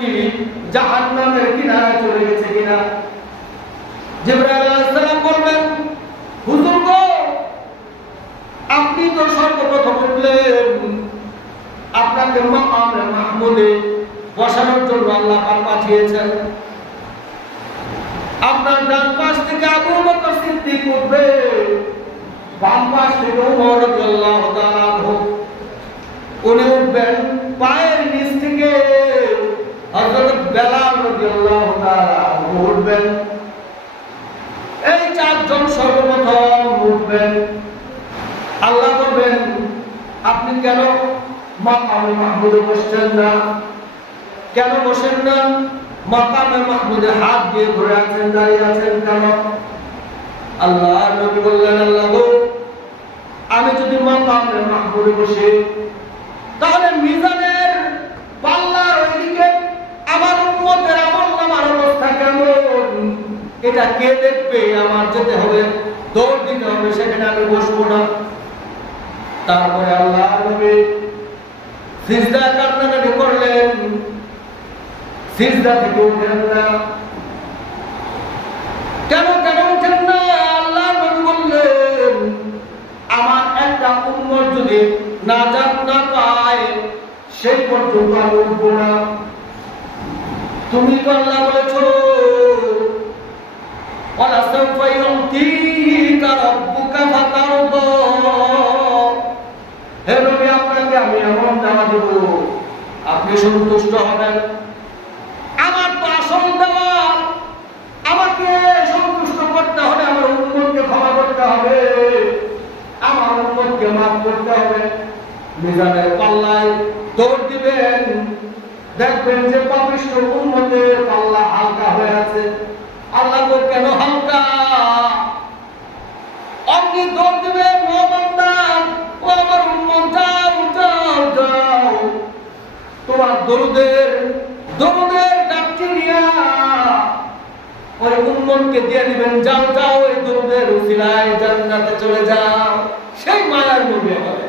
কি জাহান্নামের কিনারায় চলে গেছে কিনা। জিবরাইল আলাইহিস সালাম বলবেন, হুজুর গো, আপনি তো সর্বপ্রথম বললেন আপনাকে মাকামে মাহমুদে বসানোর জন্য আল্লাহ পাক পাঠিয়েছেন। আপনার ডান পাশ থেকে আবু বকর সিদ্দিক উঠবে, বাম পাশ থেকে ওমর রাদিয়াল্লাহু তাআলা আনহু উনি উঠবেন, পায়ের নিচ থেকে হযরত বেলাল রাদিয়াল্লাহু তাআলা আনহু উঠবেন। এই চারজন সর্বপ্রথম উঠবেন। আল্লাহ বলবেন, আপনি কেন মাকামে মাহমুদে বসছেন না? কেন বসেন না? মাকামে মাহমুদে হাত দিয়ে ধরে আছেন, দাঁড়িয়ে আছেন কেন? আল্লাহ নবী বললেন, আল্লাহ গো, আমি যদি মাকামে মাহমুদে বসি তাহলে মিজানের পাল্লার ওইদিকে আমার উম্মতের আমলনামার অবস্থা কেমন এটা কে দেখবে? আমার যেতে হবে, দৌড় দিতে হবে, সেখানে আমি বসবো না। তারপরে আল্লাহ নবী সিজদা কান্নাকাটি করলেন, সিজদা থেকে উঠেন না। কেন উঠেন না? আল্লাহ নবী বললেন, আমার একটা উম্মত যদি নাজাত না পায় সেই পর্যন্ত আমি উঠবো না। তুমি তো আল্লাহ বলেছো, ওয়ালা সাওফা ইউতিকা রাব্বুকা ফাতারদা। হে নবী, আপনাকে আমি এমন দেওয়া দেব আপনি সন্তুষ্ট হবেন। আমার তো আসল দেওয়া, আমাকে সন্তুষ্ট করতে হবে, আমার উম্মতকে ক্ষমা করতে হবে, আমার উম্মতকে মাফ করতে হবে। মিজানের পাল্লায় দৌড় দিবেন, দেখবেন যে পাপিষ্ঠ উম্মতের পাল্লা হালকা হয়ে আছে। আল্লাহ তো কেন হালকা? আপনি দৌড় দিবেন, ও বান্দা, ও আমার উম্মত, যাও যাও যাও, তোমার দরুদের ব্যাকটেরিয়া ওই উম্মতকে দিয়ে দিবেন, যাও যাও, এই দরুদের উসিলায় জান্নাতে চলে যাও। সেই মায়ার নবী আমার।